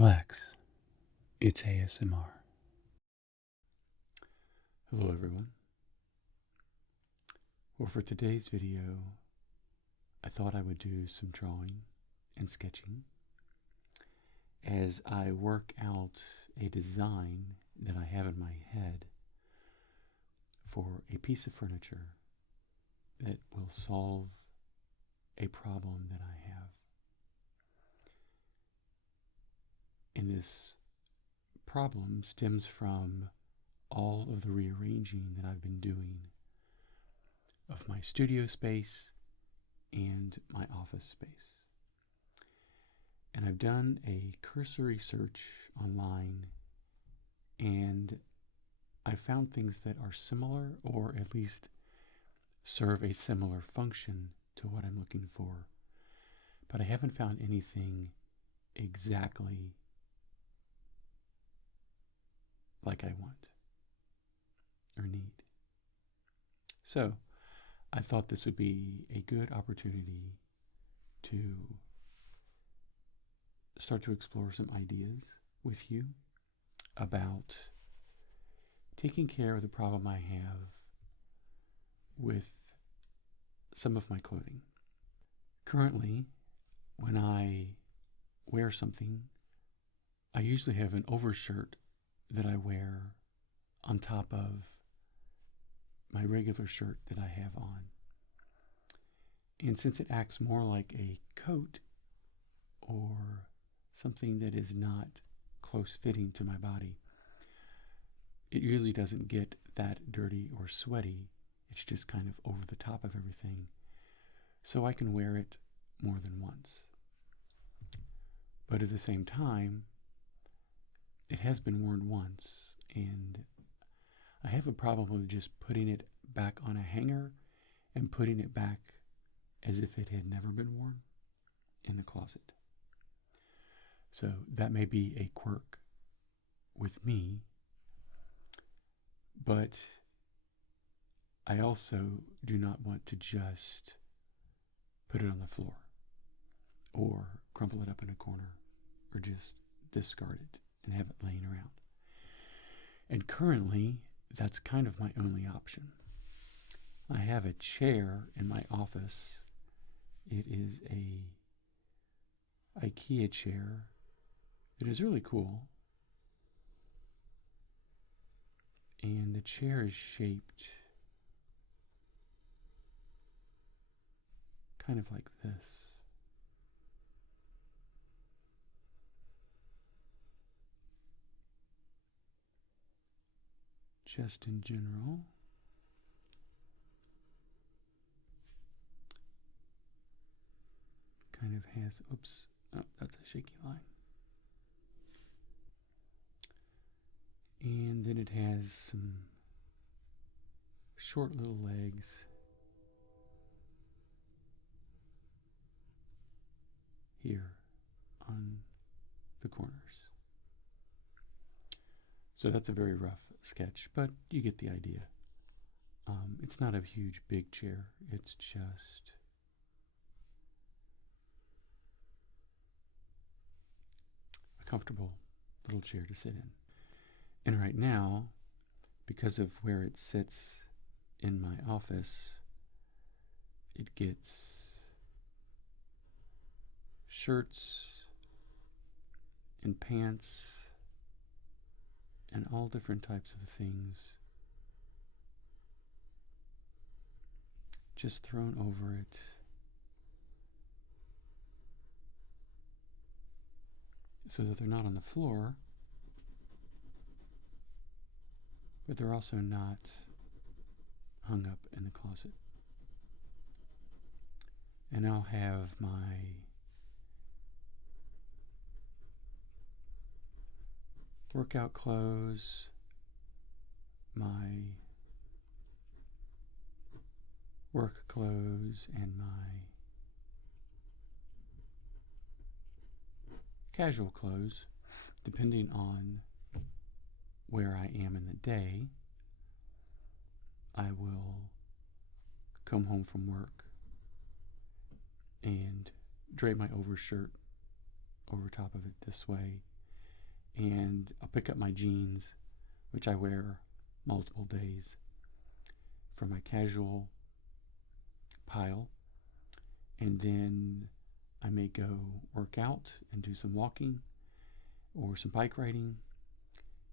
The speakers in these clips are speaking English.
Relax. It's ASMR. Hello, everyone. Well, for today's video, I thought I would do some drawing and sketching as I work out a design that I have in my head for a piece of furniture that will solve a problem that I have. And this problem stems from all of the rearranging that I've been doing of my studio space and my office space. And I've done a cursory search online, and I found things that are similar, or at least serve a similar function to what I'm looking for. But I haven't found anything exactly like I want or need. So I thought this would be a good opportunity to start to explore some ideas with you about taking care of the problem I have with some of my clothing. Currently, when I wear something, I usually have an overshirt that I wear on top of my regular shirt that I have on. And since it acts more like a coat or something that is not close fitting to my body, it usually doesn't get that dirty or sweaty. It's just kind of over the top of everything. So I can wear it more than once. But at the same time, it has been worn once, and I have a problem with just putting it back on a hanger and putting it back as if it had never been worn in the closet. So that may be a quirk with me, but I also do not want to just put it on the floor or crumple it up in a corner or just discard it and have it laying around. And currently, that's kind of my only option. I have a chair in my office. It is a IKEA chair. It is really cool. And the chair is shaped kind of like this. Just in general. Kind of has, oops, oh, that's a shaky line. And then it has some short little legs. Here on the corners. So that's a very rough sketch, but you get the idea. It's not a huge, big chair. It's just a comfortable little chair to sit in. And right now, because of where it sits in my office, it gets shirts and pants and all different types of things just thrown over it. So that they're not on the floor, but they're also not hung up in the closet. And I'll have my workout clothes, my work clothes, and my casual clothes, depending on where I am in the day. I will come home from work and drape my overshirt over top of it this way and I'll pick up my jeans, which I wear multiple days, from my casual pile, and then I may go work out and do some walking or some bike riding,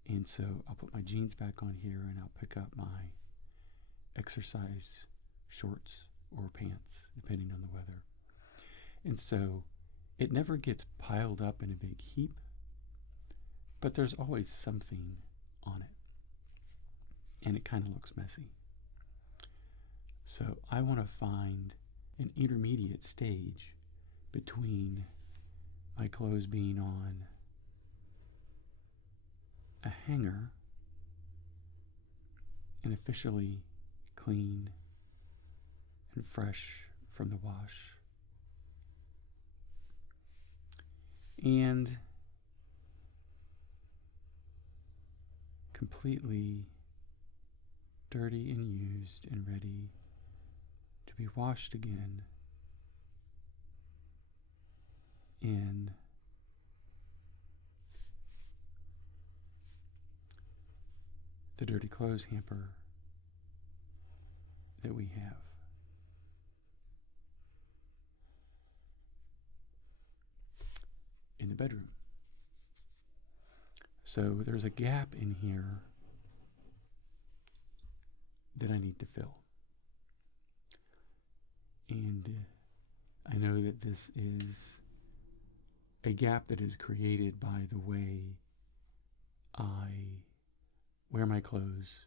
and so I'll put my jeans back on here and I'll pick up my exercise shorts or pants, depending on the weather. And so it never gets piled up in a big heap, but there's always something on it, and it kind of looks messy. So I want to find an intermediate stage between my clothes being on a hanger and officially clean and fresh from the wash, and completely dirty and used and ready to be washed again in the dirty clothes hamper that we have. In the bedroom. So there's a gap in here that I need to fill. And I know that this is a gap that is created by the way I wear my clothes,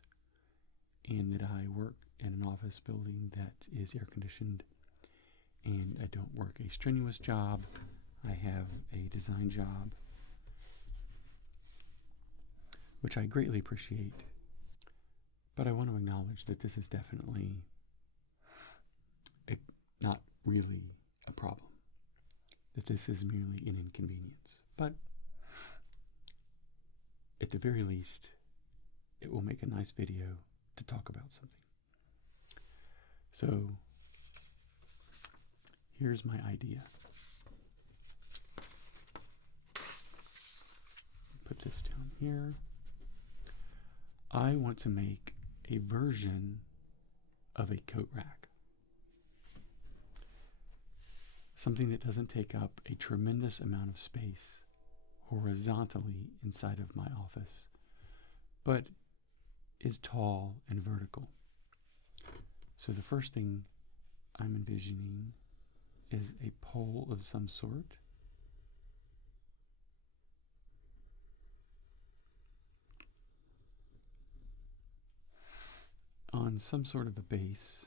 and that I work in an office building that is air conditioned, and I don't work a strenuous job. I have a design job, which I greatly appreciate, but I want to acknowledge that this is definitely not really a problem, that this is merely an inconvenience. But at the very least, it will make a nice video to talk about something. So here's my idea. Put this down here. I want to make a version of a coat rack. Something that doesn't take up a tremendous amount of space horizontally inside of my office, but is tall and vertical. So the first thing I'm envisioning is a pole of some sort. On some sort of a base.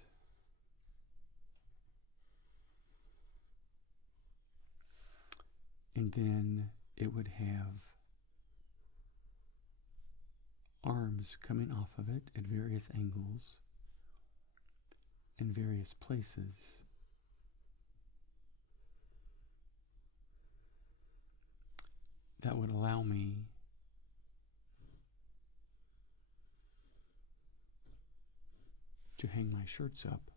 And then it would have arms coming off of it at various angles in various places. That would allow me to hang my shirts up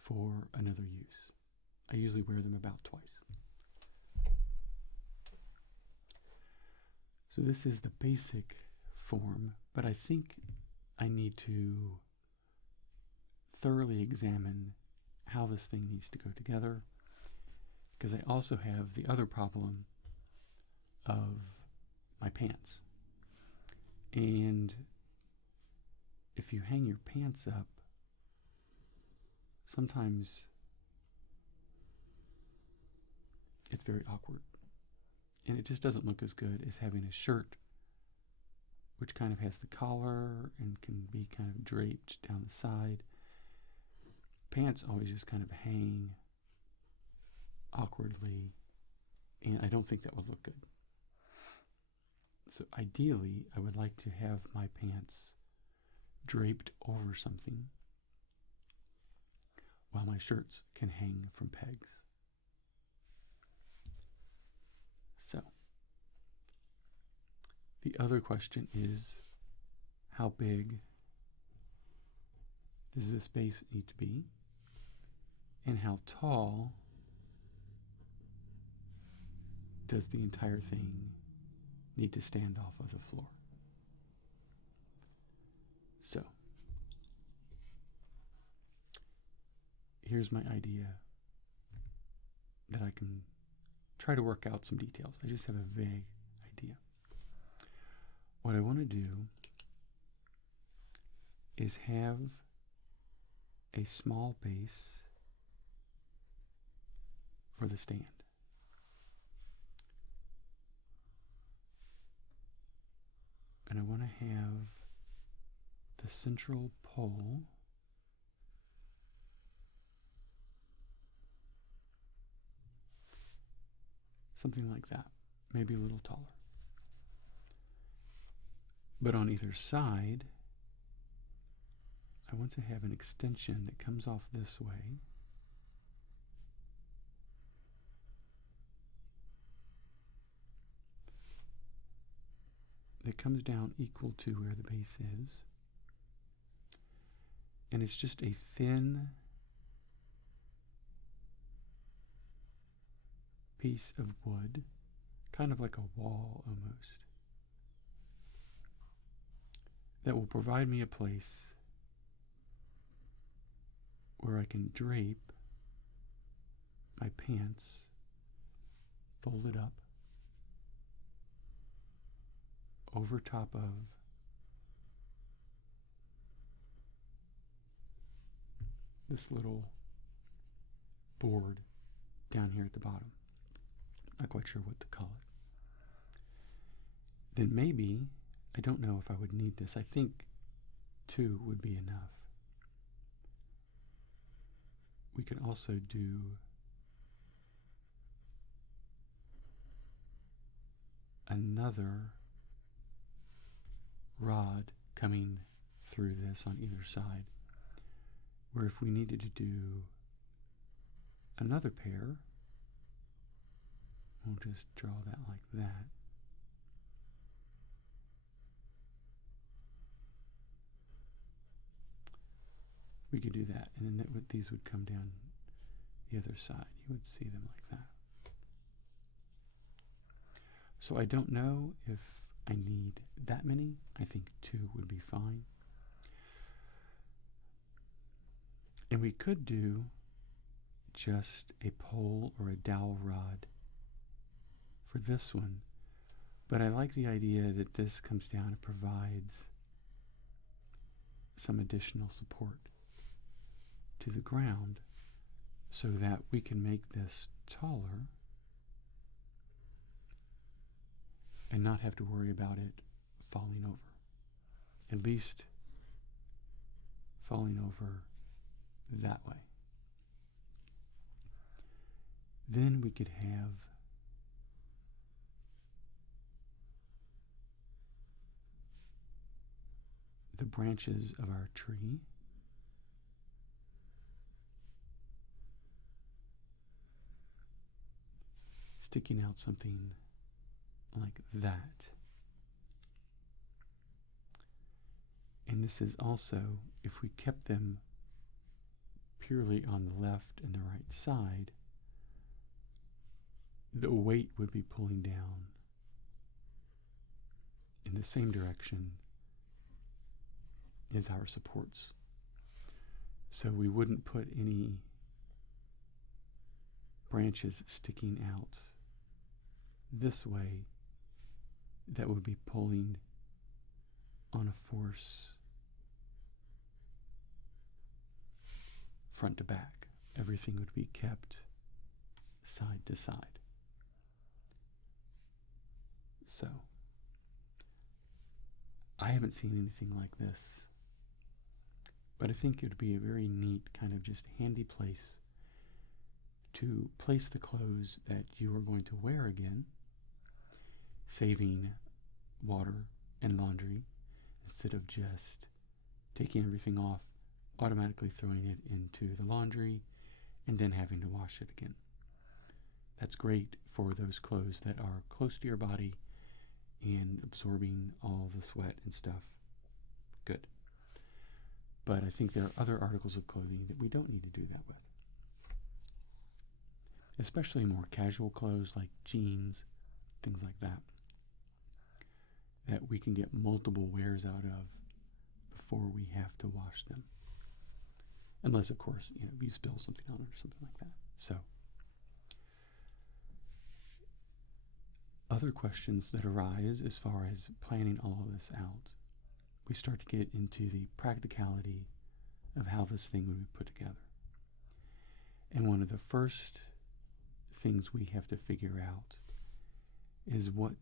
for another use. I usually wear them about twice. So this is the basic form, but I think I need to thoroughly examine how this thing needs to go together, because I also have the other problem of my pants. And if you hang your pants up, sometimes it's very awkward. And it just doesn't look as good as having a shirt which kind of has the collar and can be kind of draped down the side. Pants always just kind of hang awkwardly, and I don't think that would look good. So ideally, I would like to have my pants draped over something while my shirts can hang from pegs. So, the other question is, how big does this base need to be? And how tall does the entire thing need to stand off of the floor? So, here's my idea that I can try to work out some details. I just have a vague idea. What I want to do is have a small base for the stand. And I want to have the central pole something like that, maybe a little taller. But on either side, I want to have an extension that comes off this way that comes down equal to where the base is. And it's just a thin piece of wood, kind of like a wall almost, that will provide me a place where I can drape my pants folded up over top of this little board down here at the bottom. Not quite sure what to call it. Then maybe, I don't know if I would need this. I think 2 would be enough. We could also do another rod coming through this on either side, where if we needed to do another pair, we'll just draw that like that. We could do that, and then these would come down the other side. You would see them like that. So I don't know if I need that many. I think 2 would be fine. And we could do just a pole or a dowel rod for this one, but I like the idea that this comes down and provides some additional support to the ground so that we can make this taller and not have to worry about it falling over. At least falling over that way. Then we could have the branches of our tree sticking out something like that. And this is also, if we kept them purely on the left and the right side, the weight would be pulling down in the same direction as our supports. So we wouldn't put any branches sticking out this way that would be pulling on a force front to back. Everything would be kept side to side. So, I haven't seen anything like this, but I think it would be a very neat kind of just handy place to place the clothes that you are going to wear again, saving water and laundry instead of just taking everything off, automatically throwing it into the laundry, and then having to wash it again. That's great for those clothes that are close to your body and absorbing all the sweat and stuff. Good. But I think there are other articles of clothing that we don't need to do that with. Especially more casual clothes like jeans things like that, that we can get multiple wears out of before we have to wash them. Unless, of course, you spill something on it or something like that. So, other questions that arise as far as planning all of this out, we start to get into the practicality of how this thing would be put together. And one of the first things we have to figure out is what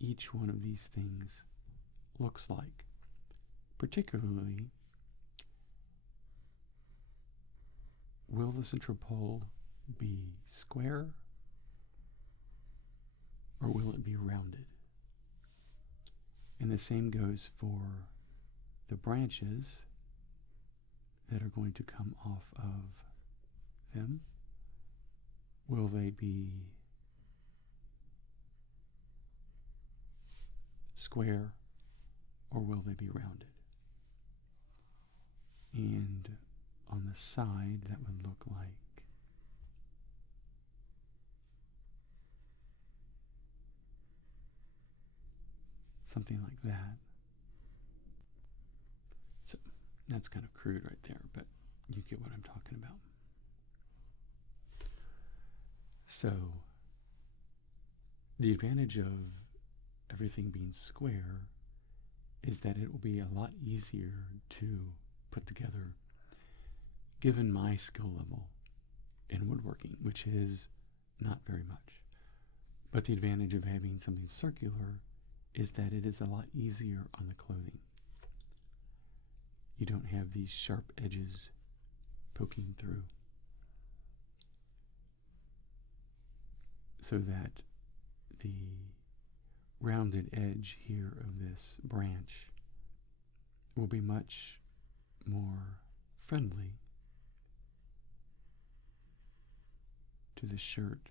each one of these things looks like. Particularly, will the central pole be square or will it be rounded? And the same goes for the branches that are going to come off of them. Will they be square or will they be rounded? And on the side, that would look like something like that. So that's kind of crude right there, but you get what I'm talking about. So the advantage of everything being square is that it will be a lot easier to put together given my skill level in woodworking, which is not very much. But the advantage of having something circular is that it is a lot easier on the clothing. You don't have these sharp edges poking through. So that the rounded edge here of this branch will be much more friendly to the shirt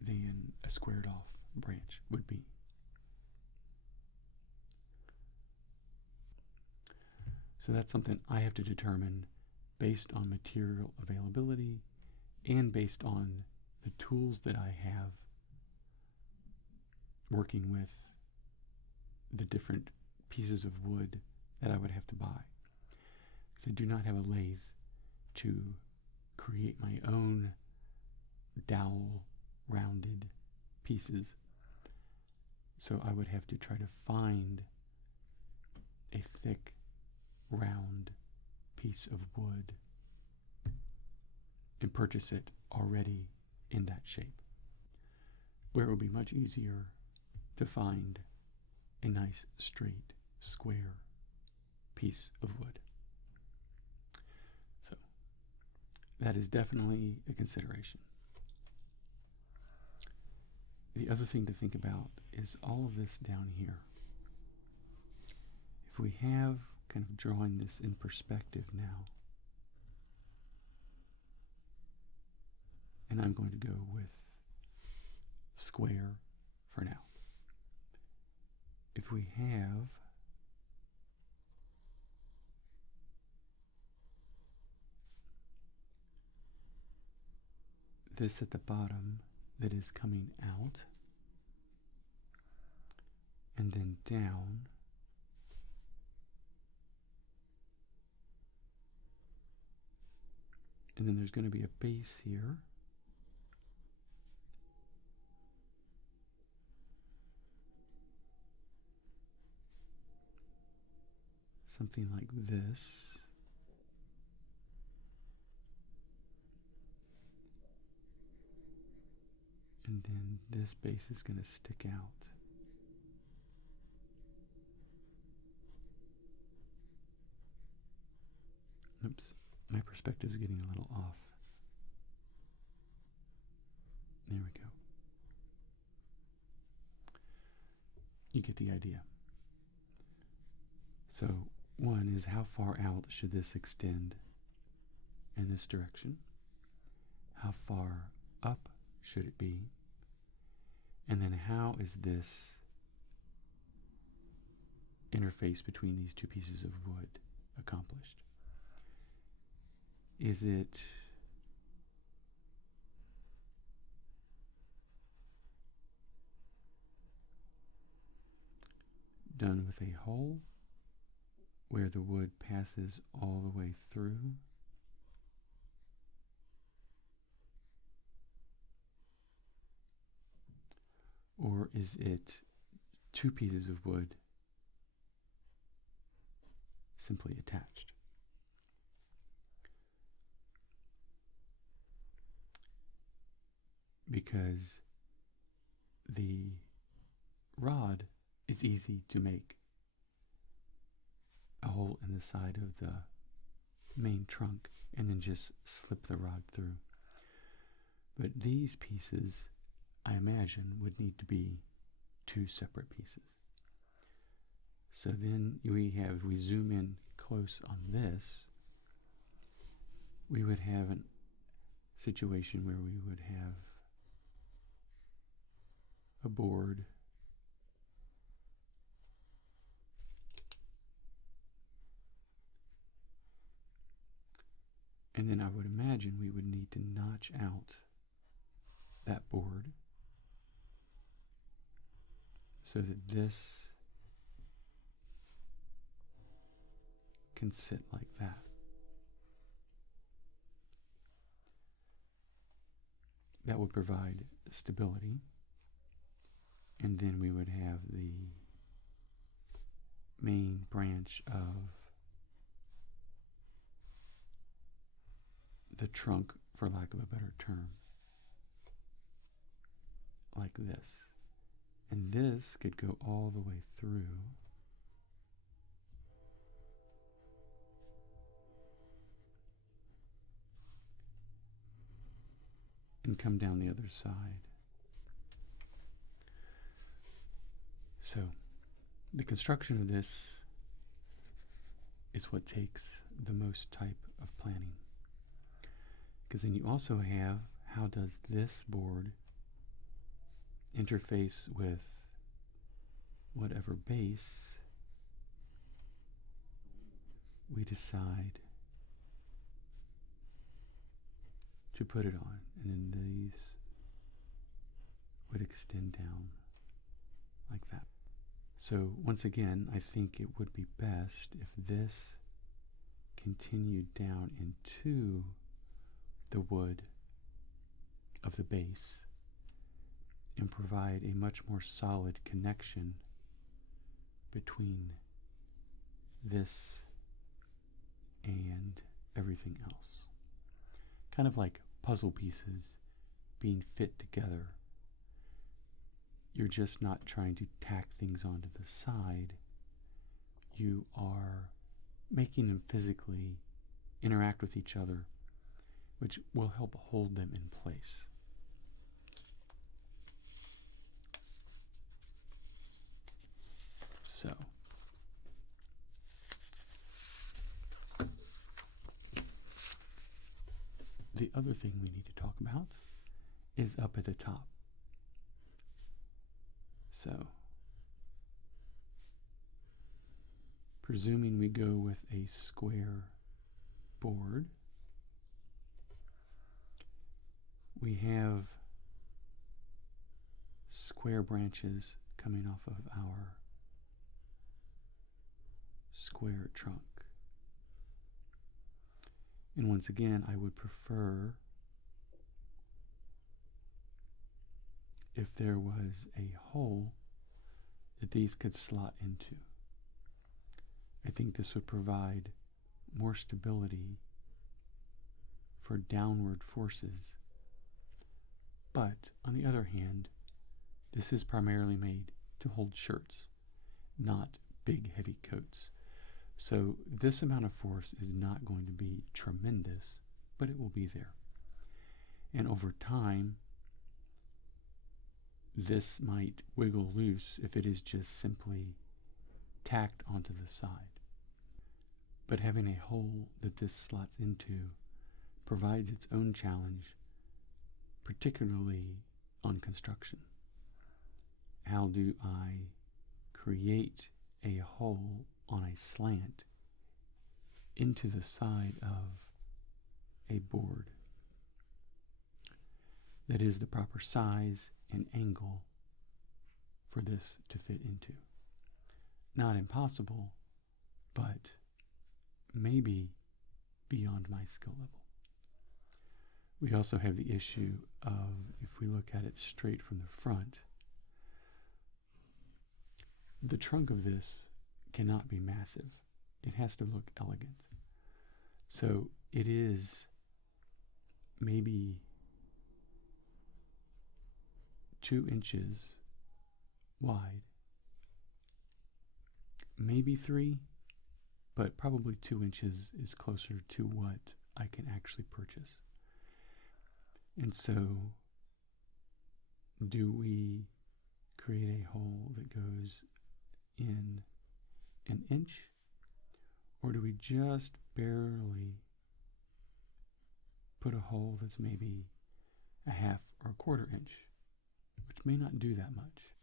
than a squared off branch would be. So that's something I have to determine based on material availability and based on the tools that I have working with the different pieces of wood that I would have to buy. Because I do not have a lathe to create my own dowel rounded pieces. So I would have to try to find a thick, round piece of wood and purchase it already in that shape, where it would be much easier to find a nice, straight, square piece of wood. So that is definitely a consideration. The other thing to think about is all of this down here. If we have kind of drawing this in perspective now, and I'm going to go with square for now. If we have this at the bottom that is coming out and then down, and then there's going to be a base here, something like this, and then this base is going to stick out. Oops, my perspective is getting a little off. There we go. You get the idea. So, one is how far out should this extend in this direction? How far up should it be? And then how is this interface between these two pieces of wood accomplished? is it done with a hole where the wood passes all the way through? Or is it two pieces of wood simply attached? Because the rod is easy to make a hole in the side of the main trunk and then just slip the rod through. But these pieces, I imagine, would need to be two separate pieces. So then we zoom in close on this, we would have a situation where we would have a board and then I would imagine we would need to notch out that board so that this can sit like that. That would provide stability, and then we would have the main branch of the trunk, for lack of a better term, like this. And this could go all the way through and come down the other side. So the construction of this is what takes the most type of planning. Because then you also have, how does this board interface with whatever base we decide to put it on. And then these would extend down like that. So once again, I think it would be best if this continued down into the wood of the base and provide a much more solid connection between this and everything else. Kind of like puzzle pieces being fit together. You're just not trying to tack things onto the side. You are making them physically interact with each other, which will help hold them in place. So, the other thing we need to talk about is up at the top. So, presuming we go with a square board, we have square branches coming off of our square trunk. And once again, I would prefer if there was a hole that these could slot into. I think this would provide more stability for downward forces. But on the other hand, this is primarily made to hold shirts, not big heavy coats. So this amount of force is not going to be tremendous, but it will be there. And over time, this might wiggle loose if it is just simply tacked onto the side. But having a hole that this slots into provides its own challenge, particularly on construction. How do I create a hole on a slant into the side of a board that is the proper size and angle for this to fit into. Not impossible, but maybe beyond my skill level. We also have the issue of, if we look at it straight from the front, the trunk of this cannot be massive. It has to look elegant. So it is maybe 2 inches wide, maybe 3, but probably 2 inches is closer to what I can actually purchase. And so, do we create a hole that goes in 1 inch, or do we just barely put a hole that's maybe a 1/2 or a 1/4 inch, which may not do that much?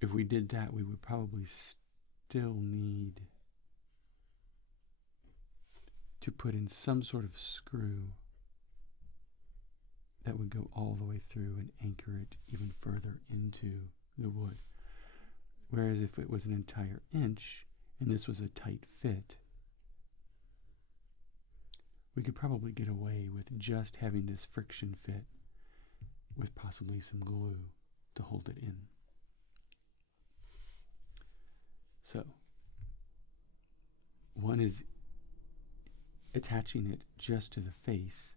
If we did that, we would probably still need to put in some sort of screw that would go all the way through and anchor it even further into the wood. Whereas if it was an entire inch and this was a tight fit, we could probably get away with just having this friction fit with possibly some glue to hold it in. So, one is attaching it just to the face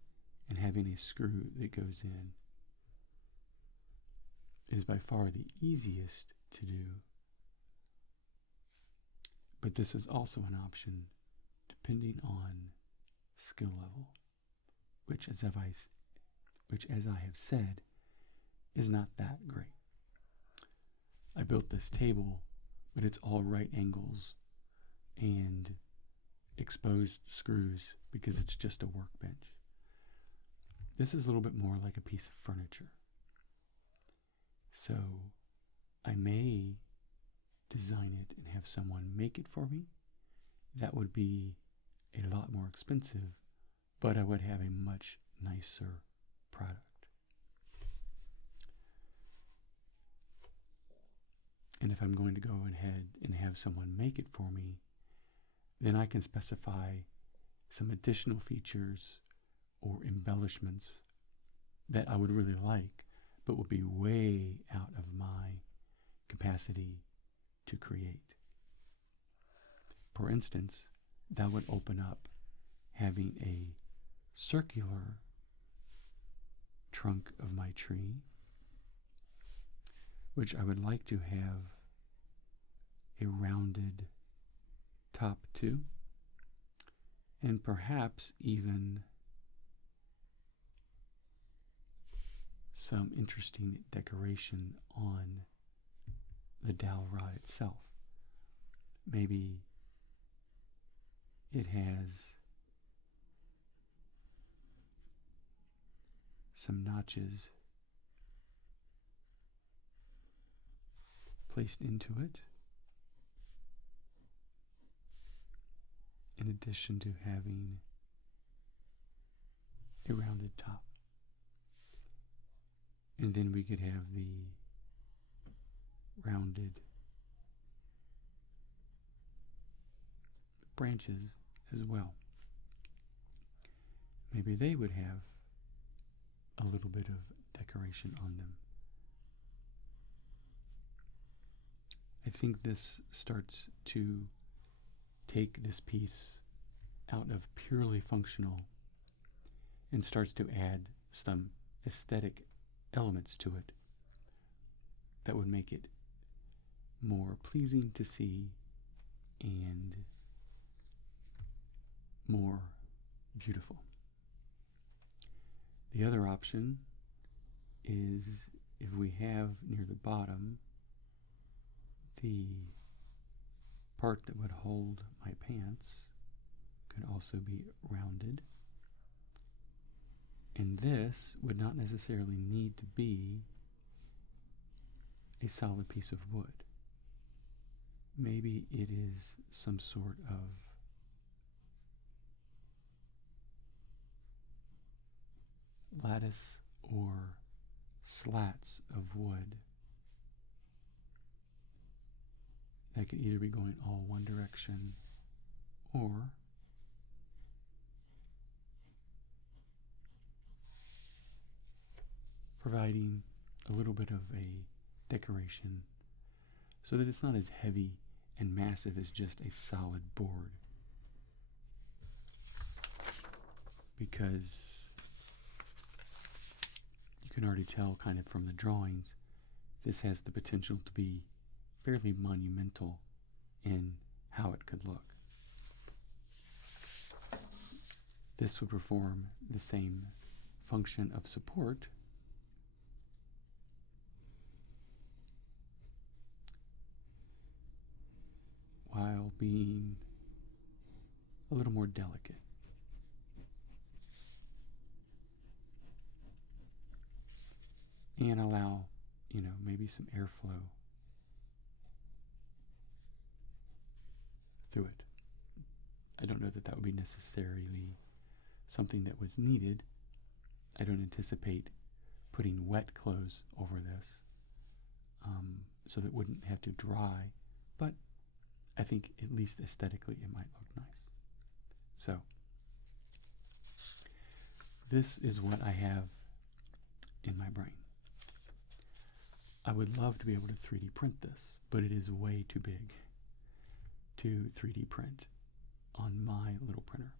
and having a screw that goes in is by far the easiest to do. But this is also an option depending on skill level, which as I have said, is not that great. I built this table, but it's all right angles and exposed screws because it's just a workbench. This is a little bit more like a piece of furniture. So I may design it and have someone make it for me. That would be a lot more expensive, but I would have a much nicer product. And if I'm going to go ahead and have someone make it for me, then I can specify some additional features or embellishments that I would really like, but would be way out of my capacity to create. For instance, that would open up having a circular trunk of my tree, which I would like to have a rounded top to, and perhaps even some interesting decoration on the dowel rod itself. Maybe it has some notches placed into it, in addition to having a rounded top. And then we could have the rounded branches as well. Maybe they would have a little bit of decoration on them. I think this starts to take this piece out of purely functional and starts to add some aesthetic elements to it that would make it more pleasing to see and more beautiful. The other option is if we have near the bottom the part that would hold my pants could also be rounded. And this would not necessarily need to be a solid piece of wood. Maybe it is some sort of lattice or slats of wood that could either be going all one direction or providing a little bit of a decoration so that it's not as heavy and massive as just a solid board. Because you can already tell kind of from the drawings, this has the potential to be fairly monumental in how it could look. This would perform the same function of support while being a little more delicate. And allow, maybe some airflow through it. I don't know that that would be necessarily something that was needed. I don't anticipate putting wet clothes over this so that it wouldn't have to dry, but I think at least aesthetically it might look nice. So this is what I have in my brain. I would love to be able to 3D print this, but it is way too big to 3D print on my little printer.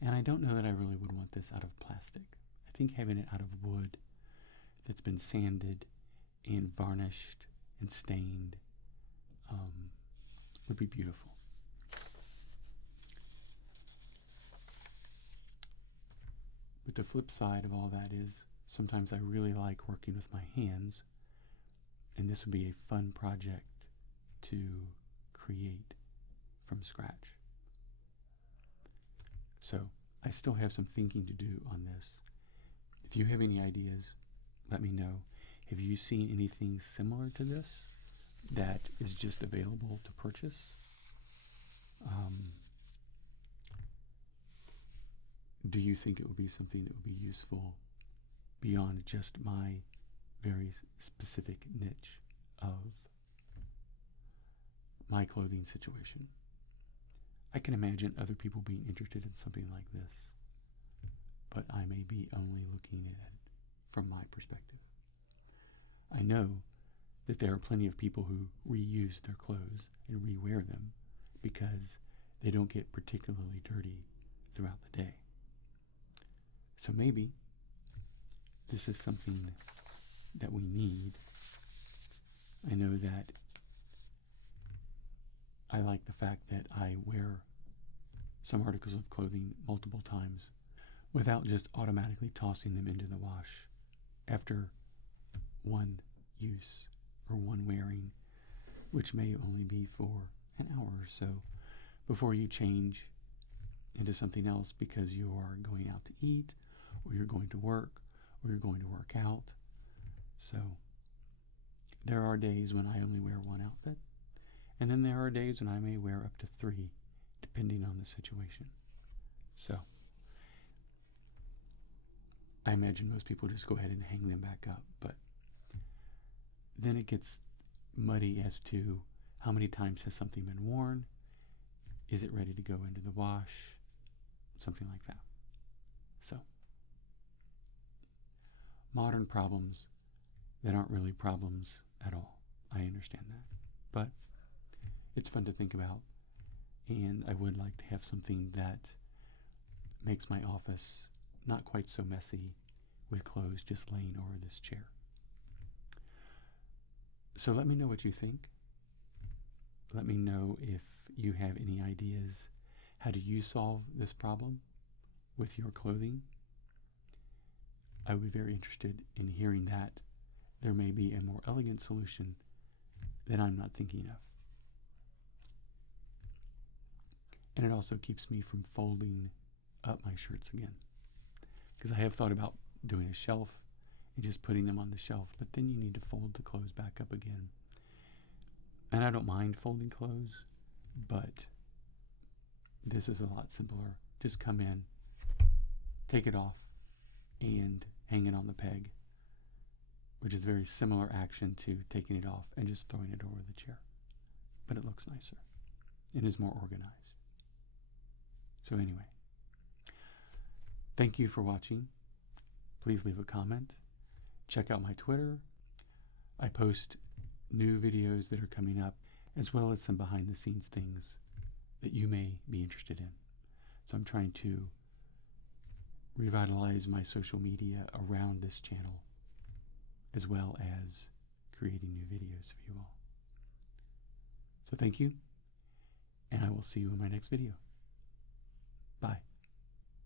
And I don't know that I really would want this out of plastic. I think having it out of wood that's been sanded and varnished and stained would be beautiful. But the flip side of all that is sometimes I really like working with my hands, and this would be a fun project to create from scratch. So I still have some thinking to do on this. If you have any ideas, let me know. Have you seen anything similar to this that is just available to purchase? Do you think it would be something that would be useful beyond just my very specific niche of my clothing situation? I can imagine other people being interested in something like this, but I may be only looking at it from my perspective. I know that there are plenty of people who reuse their clothes and rewear them because they don't get particularly dirty throughout the day. So maybe this is something that we need. I know that I like the fact that I wear some articles of clothing multiple times without just automatically tossing them into the wash after one use or one wearing, which may only be for an hour or so before you change into something else because you are going out to eat, or you're going to work, or you're going to work out. So there are days when I only wear one outfit, and then there are days when I may wear up to 3, depending on the situation. So I imagine most people just go ahead and hang them back up, but then it gets muddy as to how many times has something been worn, is it ready to go into the wash, something like that. So modern problems that aren't really problems at all. I understand that, but it's fun to think about, and I would like to have something that makes my office not quite so messy with clothes just laying over this chair. So let me know what you think. Let me know if you have any ideas. How do you solve this problem with your clothing? I would be very interested in hearing that. There may be a more elegant solution that I'm not thinking of. And it also keeps me from folding up my shirts again, because I have thought about doing a shelf and just putting them on the shelf, but then you need to fold the clothes back up again. And I don't mind folding clothes, but this is a lot simpler. Just come in, take it off, and hang it on the peg, which is a very similar action to taking it off and just throwing it over the chair. But it looks nicer and is more organized. So anyway, thank you for watching. Please leave a comment. Check out my Twitter. I post new videos that are coming up, as well as some behind the scenes things that you may be interested in. So I'm trying to revitalize my social media around this channel, as well as creating new videos for you all. So thank you, and I will see you in my next video. Bye.